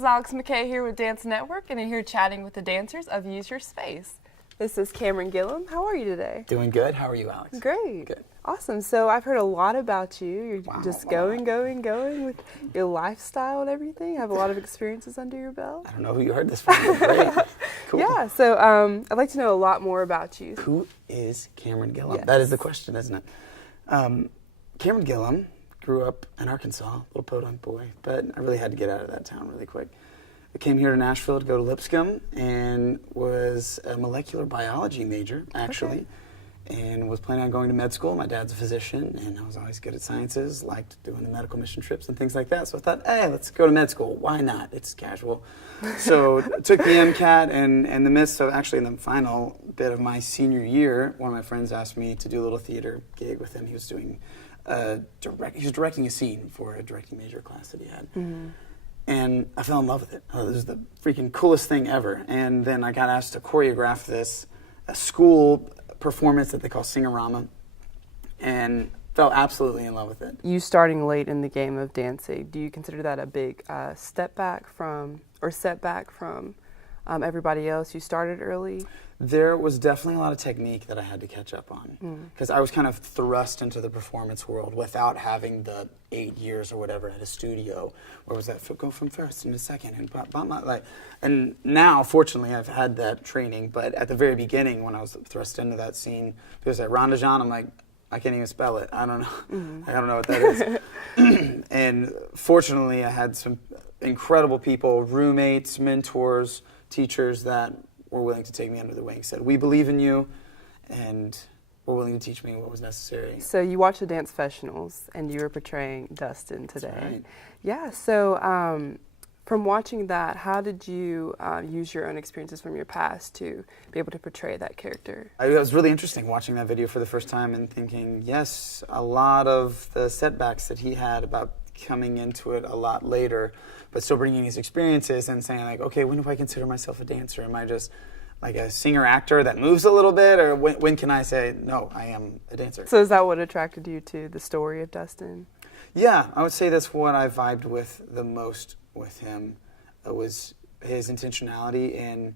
is Alex McKay here with Dance Network, and I'm here chatting with the dancers of Use Your Space. This is Cameron Gilliam. How are you today? Doing good. How are you, Alex? Great. Good. Awesome. So I've heard a lot about you. You're just going with your lifestyle and everything. You have a lot of experiences under your belt. I don't know who you heard this from. But great. Cool. Yeah. So I'd like to know a lot more about you. Who is Cameron Gilliam? Yes. That is the question, isn't it? Cameron Gilliam grew up in Arkansas, little podunk boy, but I really had to get out of that town really quick. I came here to Nashville to go to Lipscomb and was a molecular biology major, actually, and was planning on going to med school. My dad's a physician, and I was always good at sciences, liked doing the medical mission trips and things like that. So I thought, hey, let's go to med school. Why not? It's casual. So took the MCAT and the miss. So actually, in the final bit of my senior year, one of my friends asked me to do a little theater gig with him. He was doing he was directing a scene for a directing major class that he had. Mm-hmm. And I fell in love with it. Oh, this is the freaking coolest thing ever. And then I got asked to choreograph a school performance that they call Sing-A-Rama, and fell absolutely in love with it. You starting late in the game of dancing, do you consider that a big setback from everybody else? You started early? There was definitely a lot of technique that I had to catch up on, because I was kind of thrust into the performance world without having the 8 years or whatever at a studio. Where was that? Go from first into second and and now, fortunately, I've had that training. But at the very beginning, when I was thrust into that scene, people say Ronda Jean, I'm like, I can't even spell it. I don't know. I don't know what that is. And fortunately, I had some incredible people, roommates, mentors, teachers that were willing to take me under the wing, said, we believe in you, and were willing to teach me what was necessary. So you watched the Dancefessionals, and you were portraying Dustin today. That's right. Yeah, so from watching that, how did you use your own experiences from your past to be able to portray that character? It was really interesting watching that video for the first time and thinking, yes, a lot of the setbacks that he had about coming into it a lot later, but still bringing his experiences and saying, like, okay, when do I consider myself a dancer? Am I just like a singer-actor that moves a little bit? Or when can I say, no, I am a dancer? So is that what attracted you to the story of Dustin? Yeah, I would say that's what I vibed with the most with him. It was his intentionality and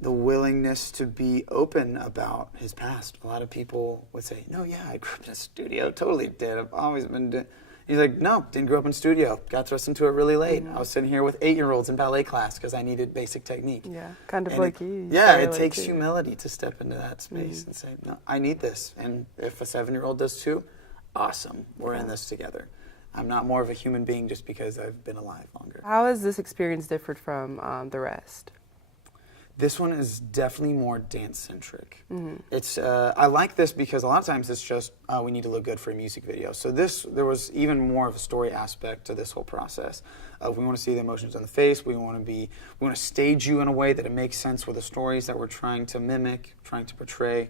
the willingness to be open about his past. A lot of people would say, no, yeah, I grew up in a studio, totally did. I've always been doing. He's like, no, didn't grow up in a studio. Got thrust into it really late. I was sitting here with 8-year-olds in ballet class because I needed basic technique. Yeah, kind of like you. Yeah, it takes humility to step into that space and say, no, I need this. And if a 7-year-old does too, awesome. We're in this together. I'm not more of a human being just because I've been alive longer. How has this experience differed from the rest? This one is definitely more dance-centric. It's I like this because a lot of times it's just we need to look good for a music video. So there was even more of a story aspect to this whole process. We want to see the emotions on the face. We want to stage you in a way that it makes sense with the stories that we're trying to mimic, trying to portray.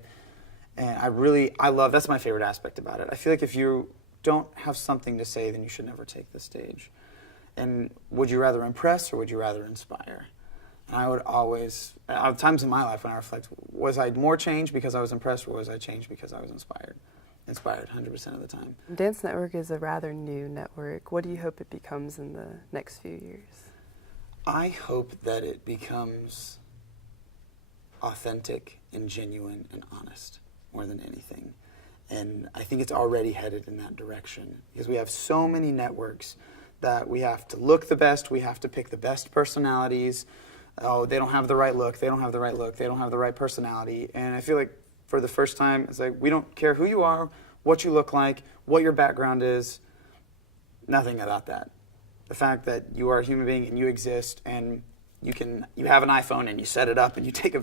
And I love, that's my favorite aspect about it. I feel like if you don't have something to say, then you should never take the stage. And would you rather impress or would you rather inspire? And I would always, at times in my life when I reflect, was I more changed because I was impressed, or was I changed because I was inspired? Inspired 100% of the time. Dance Network is a rather new network. What do you hope it becomes in the next few years? I hope that it becomes authentic and genuine and honest more than anything. And I think it's already headed in that direction because we have so many networks that we have to look the best, we have to pick the best personalities. Oh, they don't have the right look, they don't have the right look, they don't have the right personality. And I feel like for the first time, it's like we don't care who you are, what you look like, what your background is, nothing about that. The fact that you are a human being and you exist and you have an iPhone and you set it up and you take a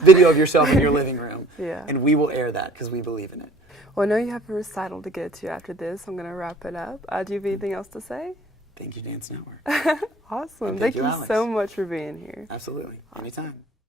video of yourself in your living room. Yeah. And we will air that because we believe in it. Well, I know you have a recital to get to after this. I'm going to wrap it up. Do you have anything else to say? Thank you, Dance Network. Awesome. Thank you, you Alex. so much for being here. Absolutely. Anytime.